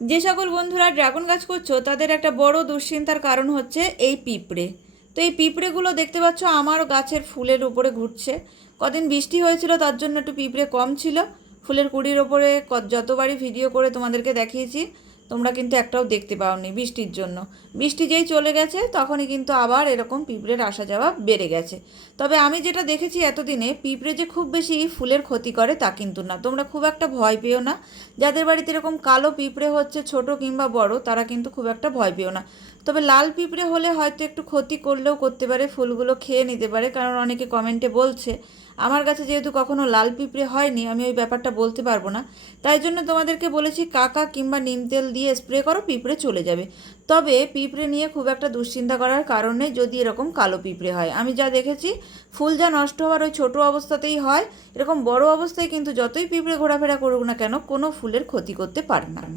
যে সকল বন্ধুরা ড্রাগন গাছ করছো তাদের একটা বড় দুশ্চিন্তার কারণ হচ্ছে এই পিঁপড়ে। তো এই পিঁপড়েগুলো দেখতে পাচ্ছ আমার গাছের ফুলের উপরে ঘুরছে। কদিন বৃষ্টি হয়েছিল তার জন্য একটু পিঁপড়ে কম ছিল। ফুলের কুঁড়ির ওপরে যতবারই ভিডিও করে তোমাদেরকে দেখিয়েছি, তোমরা কিন্তু একটাও দেখতে পাওনি বৃষ্টির জন্য। বৃষ্টি যেই চলে গেছে তখনই কিন্তু আবার এরকম পিঁপড়ের আসা যাওয়া বেড়ে গেছে। তবে আমি যেটা দেখেছি এতদিনে, পিঁপড়ে যে খুব বেশি ফুলের ক্ষতি করে তা কিন্তু না। তোমরা খুব একটা ভয় পেও না। যাদের বাড়িতে এরকম কালো পিঁপড়ে হচ্ছে, ছোট কিংবা বড়, তারা কিন্তু খুব একটা ভয় পেও না। তবে লাল পিঁপড়ে হলে হয়তো একটু ক্ষতি করলেও করতে পারে, ফুলগুলো খেয়ে নিতে পারে। কারণ অনেকে কমেন্টে বলছে, আমার কাছে যেহেতু কখনো লাল পিঁপড়ে হয়নি, আমি ওই ব্যাপারটা বলতে পারবো না। তাই জন্য তোমাদেরকে বলেছি কাকা কিংবা নিম তেল দিয়ে স্প্রে করো, পিঁপড়ে চলে যাবে। তবে পিঁপড়ে নিয়ে খুব একটা দুশ্চিন্তা করার কারণ নেই যদি এরকম কালো পিঁপড়ে হয়। আমি যা দেখেছি, ফুল যা নষ্ট হওয়ার ওই ছোটো অবস্থাতেই হয়, এরকম বড় অবস্থায় কিন্তু যতই পিঁপড়ে ঘোরাফেরা করুক না কেন, কোনো ফুলের ক্ষতি করতে পারে না।